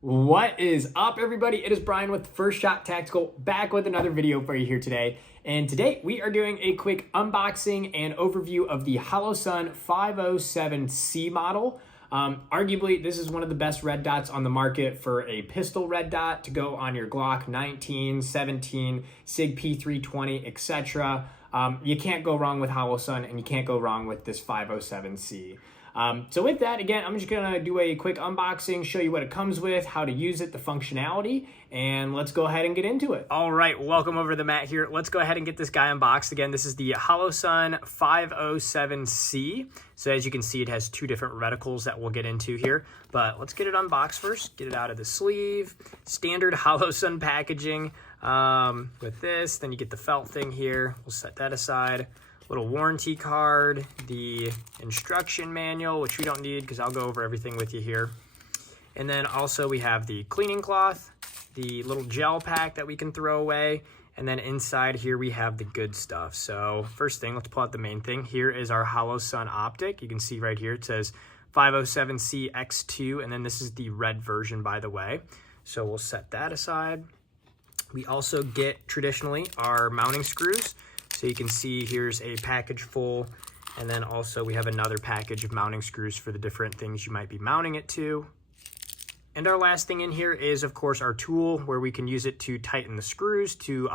What is up, everybody? It is Brian with First Shot Tactical, back with another video for you here today. And today we are doing a quick unboxing and overview of the Holosun 507c model. Arguably, this is one of the best red dots on the market for a pistol red dot to go on your Glock 19, 17, SIG P320, etc. You can't go wrong with Holosun, and you can't go wrong with this 507c. So with that, again, I'm just gonna do a quick unboxing, show you what it comes with, how to use it, the functionality, and let's go ahead and get into it. All right, welcome over to the mat here. Let's go ahead and get this guy unboxed. Again, this is the Holosun 507c. So as you can see, it has two different reticles that we'll get into here, but let's get it unboxed first, get it out of the sleeve. Standard Holosun packaging with this, then you get the felt thing here. We'll set that aside. Little warranty card, the instruction manual, which we don't need because I'll go over everything with you here. And then also we have the cleaning cloth, the little gel pack that we can throw away, and then inside here we have the good stuff. So first thing, let's pull out the main thing. Here is our Holosun optic. You can see right here it says 507c X2, and then this is the red version, by the way. So we'll set that aside. We also get traditionally our mounting screws. So you can see here's a package full, and then also we have another package of mounting screws for the different things you might be mounting it to. And our last thing in here is, of course, our tool where we can use it to tighten the screws to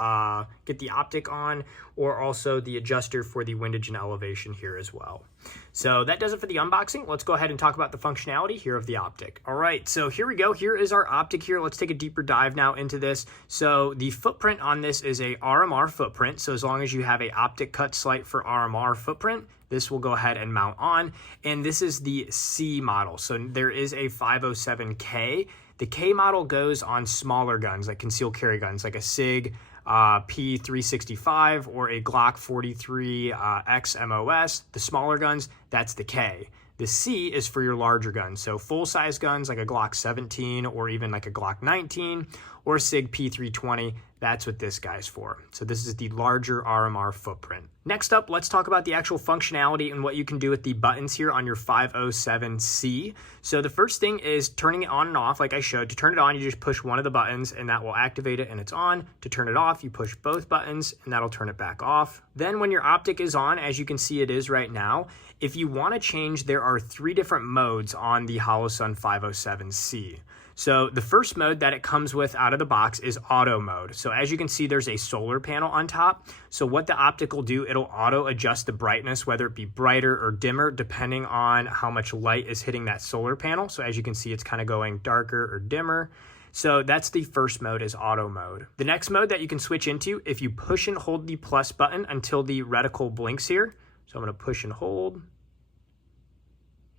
get the optic on, or also the adjuster for the windage and elevation here as well. So that does it for the unboxing. Let's go ahead and talk about the functionality here of the optic. All right, so here we go. Here is our optic here. Let's take a deeper dive now into this. So the footprint on this is a RMR footprint. So as long as you have a optic cut sight for RMR footprint, this will go ahead and mount on. And this is the C model. So there is a 507K. The K model goes on smaller guns, like concealed carry guns, like a SIG P365 or a Glock 43 X MOS. The smaller guns, that's the K. The C is for your larger guns. So full-size guns like a Glock 17 or even like a Glock 19 or SIG P320, that's what this guy's for. So this is the larger RMR footprint. Next up, let's talk about the actual functionality and what you can do with the buttons here on your 507c. So the first thing is turning it on and off, like I showed. To turn it on, you just push one of the buttons and that will activate it and it's on. To turn it off, you push both buttons and that'll turn it back off. Then when your optic is on, as you can see it is right now, if you want to change, there are three different modes on the Holosun 507c. So the first mode that it comes with out of the box is auto mode. So as you can see, there's a solar panel on top. So what the optic will do, it'll auto adjust the brightness, whether it be brighter or dimmer, depending on how much light is hitting that solar panel. So as you can see, it's kind of going darker or dimmer. So that's the first mode, is auto mode. The next mode that you can switch into, if you push and hold the plus button until the reticle blinks here. So I'm going to push and hold.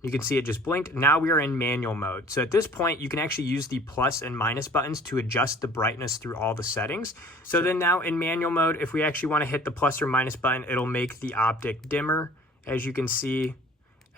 You can see it just blinked. Now we are in manual mode. So at this point, you can actually use the plus and minus buttons to adjust the brightness through all the settings. So then now in manual mode, if we actually want to hit the plus or minus button, it'll make the optic dimmer, as you can see.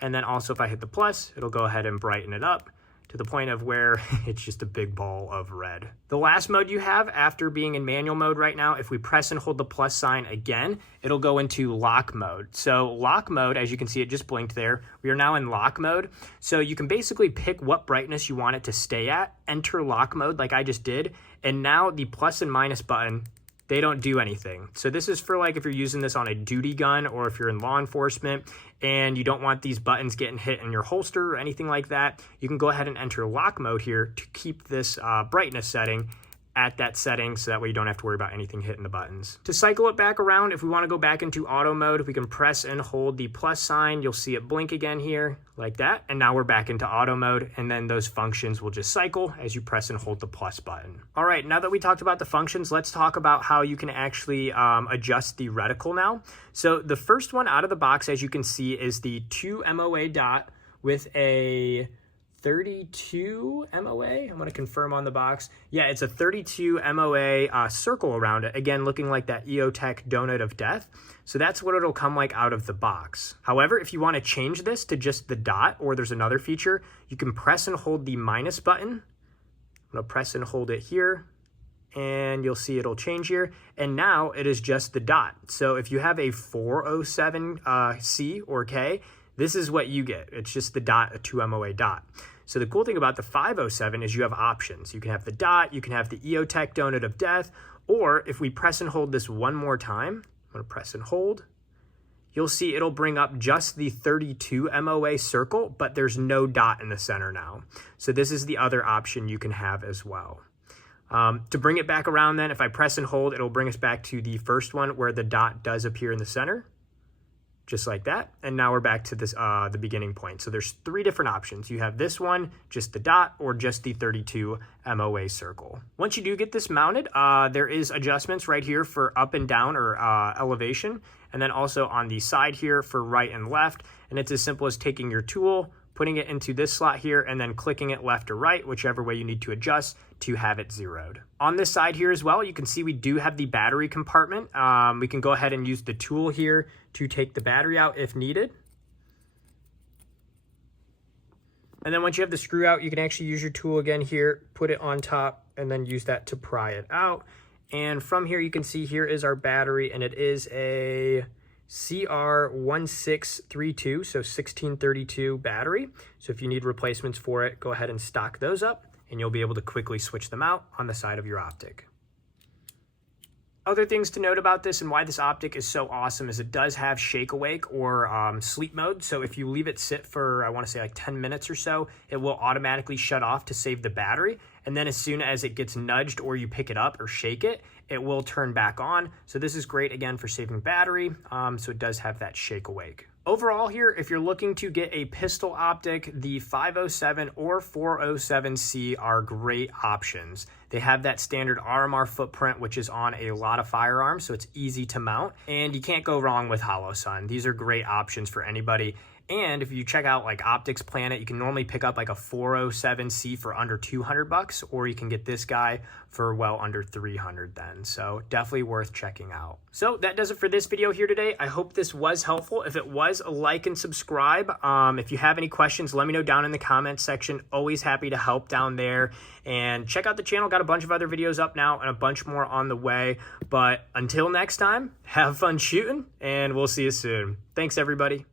And then also if I hit the plus, it'll go ahead and brighten it up to the point of where it's just a big ball of red. The last mode you have after being in manual mode right now, if we press and hold the plus sign again, it'll go into lock mode. So lock mode, as you can see, it just blinked there. We are now in lock mode. So you can basically pick what brightness you want it to stay at, enter lock mode like I just did, and now the plus and minus button, they don't do anything. So this is for like if you're using this on a duty gun or if you're in law enforcement and you don't want these buttons getting hit in your holster or anything like that, you can go ahead and enter lock mode here to keep this brightness setting at that setting, so that way you don't have to worry about anything hitting the buttons. To cycle it back around, if we want to go back into auto mode, we can press and hold the plus sign. You'll see it blink again here like that. And now we're back into auto mode, and then those functions will just cycle as you press and hold the plus button. All right, now that we talked about the functions, let's talk about how you can actually adjust the reticle now. So the first one out of the box, as you can see, is the 2 MOA dot with a 32 MOA. I'm going to confirm on the box. Yeah, it's a 32 MOA circle around it. Again, looking like that EOTech donut of death. So that's what it'll come like out of the box. However, if you want to change this to just the dot, or there's another feature, you can press and hold the minus button. I'm going to press and hold it here, and you'll see it'll change here. And now it is just the dot. So if you have a 407C or K, this is what you get. It's just the dot, a 2 MOA dot. So the cool thing about the 507 is you have options. You can have the dot, you can have the EOTech donut of death, or if we press and hold this one more time, I'm going to press and hold, you'll see it'll bring up just the 32 MOA circle, but there's no dot in the center now. So this is the other option you can have as well. To bring it back around then, if I press and hold, it'll bring us back to the first one where the dot does appear in the center, just like that. And now we're back to this the beginning point. So there's 3 different options. You have this one, just the dot, or just the 32 MOA circle. Once you do get this mounted, there is adjustments right here for up and down or elevation, and then also on the side here for right and left. And it's as simple as taking your tool, putting it into this slot here, and then clicking it left or right, whichever way you need to adjust to have it zeroed. On this side here as well, you can see we do have the battery compartment. We can go ahead and use the tool here to take the battery out if needed. And then once you have the screw out, you can actually use your tool again here, put it on top, and then use that to pry it out. And from here, you can see here is our battery, and it is a CR1632, so 1632 battery. So if you need replacements for it, go ahead and stock those up, and you'll be able to quickly switch them out on the side of your optic. Other things to note about this and why this optic is so awesome is it does have shake awake or sleep mode. So if you leave it sit for, I want to say like 10 minutes or so, it will automatically shut off to save the battery. And then as soon as it gets nudged or you pick it up or shake it, it will turn back on. So this is great again for saving battery. So it does have that shake awake. Overall here, if you're looking to get a pistol optic, the 507 or 407c are great options. They have that standard RMR footprint, which is on a lot of firearms, so it's easy to mount. And you can't go wrong with Holosun. These are great options for anybody. And if you check out like Optics Planet, you can normally pick up like a 407c for under $200, or you can get this guy for well under $300 then. So definitely worth checking out. So that does it for this video here today. I hope this was helpful. If it was, like and subscribe. If you have any questions, let me know down in the comments section. Always happy to help down there. And check out the channel. Got a bunch of other videos up now and a bunch more on the way. But until next time, have fun shooting, and we'll see you soon. Thanks, everybody.